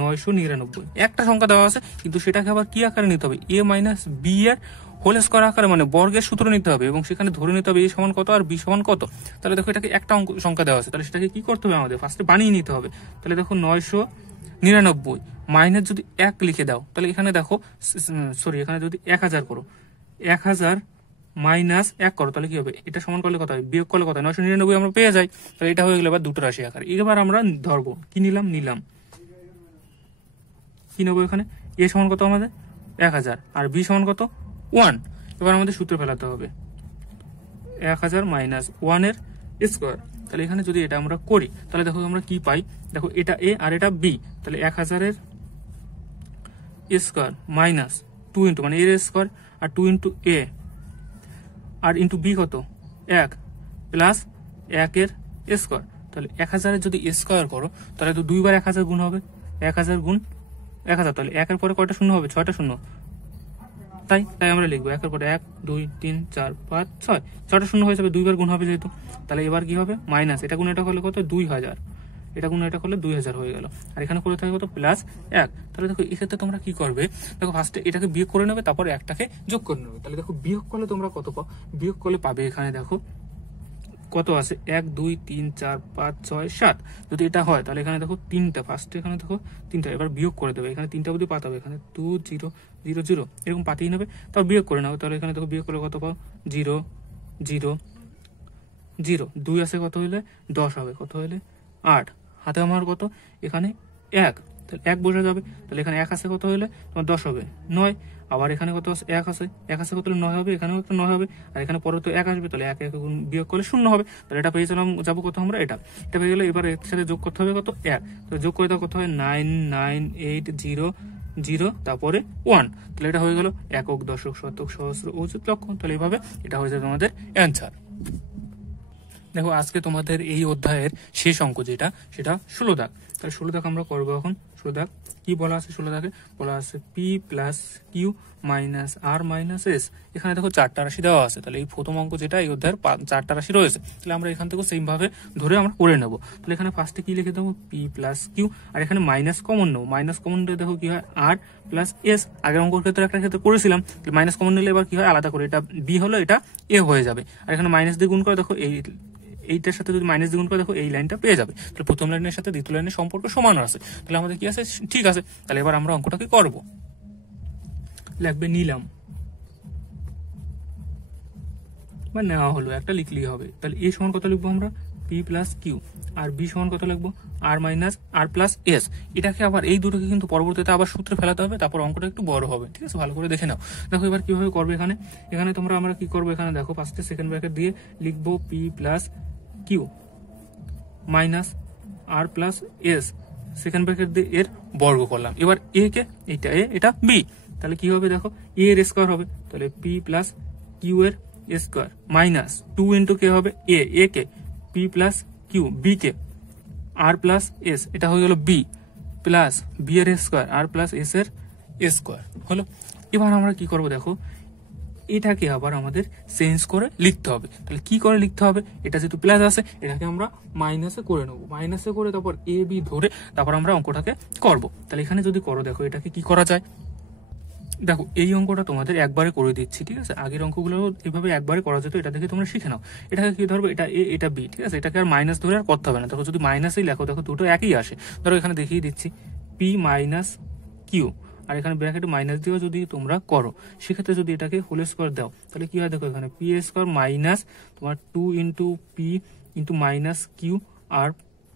999, একটা সংখ্যা দেওয়া আছে, কিন্তু সেটাকে আবার কি আকারে নিতে হবে, a মাইনাস বি এর হোল স্কোয়ার আকারে, মানে বর্গের সূত্র নিতে হবে, এবং সেখানে ধরে নিতে হবে a সমান কত আর b সমান কত। তাহলে দেখো এটাকে একটা সংখ্যা দেওয়া আছে, তাহলে সেটাকে কি করতে হবে, আমাদের ফার্স্টে বানিয়ে নিতে হবে। তাহলে দেখো 999 মাইনাস যদি 1 লিখে দাও, তাহলে এখানে দেখো সরি, এখানে যদি 1000 করো, 1000 মাইনাস 1 করো, তাহলে কি হবে, এটা সমান করলে কত হয়, বিয়োগ করলে কত হয়, 999 আমরা পেয়ে যাই। তাহলে এটা হয়ে গেল এবার দুটো রাশি আকারে। এবার আমরা ধরবো কি নিলাম, কি নেবো, এখানে a সমান কত আমাদের 1000 আর b সমান কত 1। এবার আমাদের সূত্র ফেলাতে হবে 1000 মাইনাস 1 এর স্কোয়ার। তাহলে এখানে যদি এটা আমরা করি, তাহলে দেখো আমরা কি পাই, দেখো এটা a আর এটা b, তাহলে 1000 এর স্কোয়ার মাইনাস 2 ইন্টু মানে এর স্কোয়ার আর 2 ইন্টু a আর ইন্টু b কত 1 প্লাস 1 এর স্কোয়ার। তাহলে 1000 এর যদি স্কোয়ার করো, তাহলে তো 2 বার 1000 গুণ হবে, 1000 গুণ 1000, তাহলে 1 এর পরে কয়টা শূন্য হবে, 6টা শূন্য। তাই আমরা লিখবো 1 এর পরে 1 2 3 4 5 6, 6টা শূন্য হয়ে যাবে, 2 বার গুণ হবে যেহেতু। তাহলে এবার কি হবে, মাইনাস এটা গুণ এটা করলে কত 2000, এটা গুণ এটা করলে 2000 হয়ে গেল, আর এখানে করে থাকে কত প্লাস 1। তাহলে দেখো এক্ষেত্রে তোমরা কি করবে, দেখো ফার্স্টে এটাকে বিয়োগ করে নেবে, তারপর একটাকে যোগ করে নেবে। তাহলে দেখো বিয়োগ করলে তোমরা কত পাও, বিয়োগ করলে পাবে এখানে দেখো কত আছে 1 2 3 4 5 6 7। যদি এটা হয় তাহলে এখানে দেখো 3টা, ফার্স্টে এখানে দেখো 3টা, এবার বিয়োগ করে দেবে, এখানে 3টা অবধি পাতাবে, এখানে 2 0 0 0 এরকম পাতিয়ে নেবে, তাও বিয়োগ করে নাও। তাহলে এখানে দেখো বিয়োগ করলে কত পাও 0 0 0, 2 আছে কত হইলে 10 হবে, কত হইলে 8, হাতে আমার কত এখানে 1, তাহলে 1 বসে যাবে। তাহলে এখানে 1 আছে কত হইলে তোমার 10 হবে 9, আবার এখানে কত আছে 1 আছে, 1 আছে কত হলে 9 হবে, এখানেও একটা 9 হবে, আর এখানে পরে তো 1 আসবে, তাহলে 1 1 গুণ বিয়োগ করলে 0 হবে। তাহলে এটা পেয়ে যাবো কত আমরা, এটা পেয়ে গেলে এবার এর সাথে যোগ করতে হবে কত 1, তো যোগ করে দাও কত হয় 99800, তারপরে 1। তাহলে এটা হয়ে গেল একক, দশক, শতক, সহস্র, অযুত, লক্ষ। তাহলে এইভাবে এটা হয়ে যাবে আমাদের অ্যান্সার। দেখো আজকে তোমাদের এই অধ্যায়ের শেষ অঙ্ক যেটা, সেটা 16 দাগ। তাহলে 16 দাগ আমরা করবো এখন। 16 দাগ কি বলা আছে, 16 দাগে বলা আছে পি প্লাস কিউ মাইনাস আর মাইনাস এস। এখানে দেখো 4টা রাশি দেওয়া আছে, তাহলে এই প্রথম অঙ্ক যেটা, এই অধ্যায়ের 4টা রাশি রয়েছে, তাহলে আমরা এখান থেকে সেম ভাবে ধরে আমরা করে নেবো। তাহলে এখানে ফার্স্টে কি লিখে দেবো, পি প্লাস কিউ, আর এখানে মাইনাস কমন নেবো, মাইনাস কমন নিলে দেখো কি হয় আর প্লাস এস। আগের অঙ্কের ক্ষেত্রে একটা ক্ষেত্রে করেছিলাম, মাইনাস কমন নিলে এবার কি হয় আলাদা করে, এটা বি হলো এটা এ হয়ে যাবে, আর এখানে মাইনাস দিয়ে গুণ করে দেখো এইটার সাথে যদি মাইনাস দ্বিগুণ করে দেখো এই লাইনটা পেয়ে যাবে। তাহলে প্রথম লাইনের সাথে দ্বিতীয় লাইনের সম্পর্ক সমান আছে, তাহলে আমাদের কি আছে, ঠিক আছে। তাহলে এবার আমরা অঙ্কটাকে করব, লাগবে নিলাম বা নেওয়া হলো, একটা লিখলেই হবে। তাহলে এ সমান কত লিখবো আমরা, পি প্লাস কিউ, আর বি সমান কত লিখবো, আর মাইনাস আর প্লাস এস। এটাকে আবার এই দুটোকে কিন্তু পরবর্তীতে আবার সূত্রে ফেলাতে হবে, তারপর অঙ্কটা একটু বড় হবে, ঠিক আছে, ভালো করে দেখে নাও। দেখো এবার কিভাবে করবে, এখানে আমরা কি করবো, এখানে দেখো ফার্স্টে সেকেন্ড ব্র্যাকেট দিয়ে লিখবো পি প্লাস কিউ মাইনাস আর প্লাস এস, সেকেন্ড ব্র্যাকেট দিয়ে এর বর্গ করলাম। এবার এ কে, এটা এ এটা বি, তাহলে কি হবে দেখো এ এর স্কোয়ার হবে, তাহলে পি প্লাস কিউ এর স্কোয়ার মাইনাস 2 ইন্টু কে হবে এ কে, পি প্লাস কিউ বি কে, আর প্লাস এস, এটা হয়ে গেল বি প্লাস বি এর স্কোয়ার আর প্লাস এস এর স্কোয়ার হলো। এবার আমরা কি করব দেখো, এটাকে আবার আমাদের চেঞ্জ করে লিখতে হবে। তাহলে কি করে লিখতে হবে, এটা যেহেতু প্লাস আছে এটাকে আমরা মাইনাসে করে নেবো, মাইনাসে করে তারপর এ বি ধরে তারপর আমরা অঙ্কটাকে করব। তাহলে এখানে যদি করো দেখো এটাকে কি করা যায়, দেখো এই অঙ্কটা তোমাদের একবারে করে দিচ্ছি, ঠিক আছে, আগের অঙ্কগুলো এভাবে একবারে করা যেত, এটা দেখে তোমরা শিখে নাও। এটাকে কি ধরবো, এটা এ এটা বি, ঠিক আছে, এটাকে আর মাইনাস ধরে আর করতে হবে না। দেখো যদি মাইনাসেই লেখো দেখো দুটো একই আসে। ধরো এখানে দেখিয়ে দিচ্ছি পি মাইনাস কিউ, আর এখানে ব্র্যাকেটে মাইনাস দিয়েও যদি তোমরা করো, সেক্ষেত্রে যদি এটাকে হোল স্কোয়ার দাও তাহলে কি হয় দেখো, এখানে পি স্কোয়ার মাইনাস তোমার 2 into p into minus q r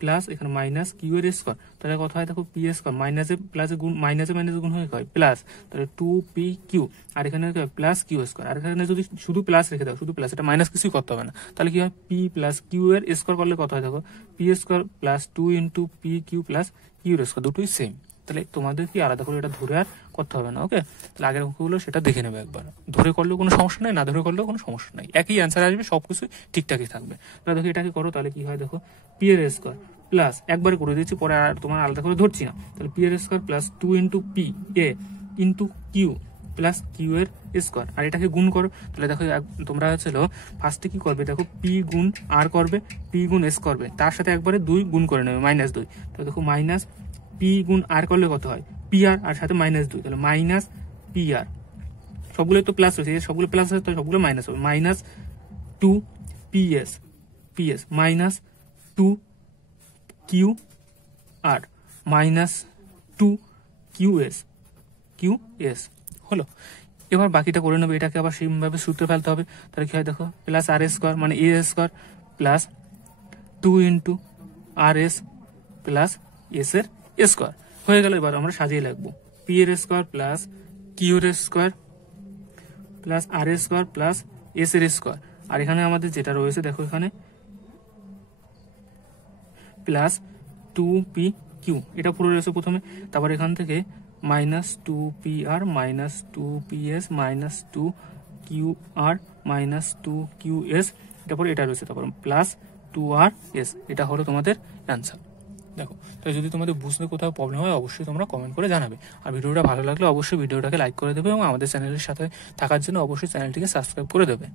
plus এখানে মাইনাস কিউ এর স্কোয়ার, তাহলে কত হয় দেখো পি স্কোয়ার, মাইনাসে প্লাসে গুণ, মাইনাসে মাইনাসে গুণ হয়ে হয় প্লাস, তাহলে 2p/q, আর এখানে প্লাস কিউ স্কোয়ার, আর এখানে যদি শুধু প্লাস রেখে দাও, শুধু প্লাস, এটা মাইনাস কিছুই করতে হবে না, তাহলে কি হয় পি প্লাস কিউ এর স্কোয়ার করলে কত হয় দেখো p square plus 2 × pq plus q এর স্কোয়ার, দুটোই সেম। তাহলে তোমাদের কি আলাদা করে এটা ধরে আর করতে হবে না। ওকে, তাহলে আগের অঙ্কগুলো সেটা দেখে নেবে একবার, ধরে করলেও কোনো সমস্যা নাই, না ধরে করলেও কোনো সমস্যা নাই, একই অ্যান্সার আসবে, সবকিছু ঠিকঠাকই থাকবে। তাহলে দেখো এটাকে করো, তাহলে কি হয় দেখো পি এর স্কোয়ার প্লাস, একবারে করে দিচ্ছি, পরে আর তোমার আলাদা করে ধরছি না, তাহলে পি এর square plus 2 × p a × q plus q এর স্কোয়ার, আর এটাকে গুণ করো, তাহলে দেখো তোমরা হচ্ছিল ফার্স্টে কি করবে দেখো পি গুণ আর করবে, পি গুণ এস করবে, তার সাথে একবারে 2 গুণ করে নেবে, -2, তাহলে দেখো মাইনাস পি গুণ আর করলে কত হয় পি আর সাথে -2, তাহলে মাইনাস পি আর, সবগুলো তো প্লাস রয়েছে, সবগুলো প্লাস আছে তো সবগুলো মাইনাস হবে, minus 2 PS minus 2 Q R minus 2 QS হলো। এবার বাকিটা করে নেবে, এটাকে আবার সেমভাবে সূত্রে ফেলতে হবে, তাহলে কি হয় দেখো প্লাস আর স্কোয়ার মানে এ স্কোয়ার প্লাস 2 × আর এস প্লাস এস এর স্কোয়ার হয়ে গেল। এবার আমরা সাজিয়ে লিখবো পি এর স্কোয়ার প্লাস কিউ এর স্কোয়ার প্লাস আর এর স্কোয়ার প্লাস এস এর স্কোয়ার, আর এখানে আমাদের যেটা রয়েছে দেখো এখানে প্লাস 2pq, এটা পুরো রয়েছে প্রথমে, তারপর এখান থেকে minus 2pr minus 2ps minus 2qr minus 2qs, তারপর এটা রয়েছে, তারপর প্লাস 2rs, এটা হলো তোমাদের অ্যান্সার। দেখো, তো যদি তোমাদের বুঝতে কোথাও প্রবলেম হয় অবশ্যই তোমরা কমেন্ট করে জানাবে, আর ভিডিওটা ভালো লাগলে অবশ্যই ভিডিওটাকে লাইক করে দেবে এবং আমাদের চ্যানেলের সাথে থাকার জন্য অবশ্যই চ্যানেলটিকে সাবস্ক্রাইব করে দেবে।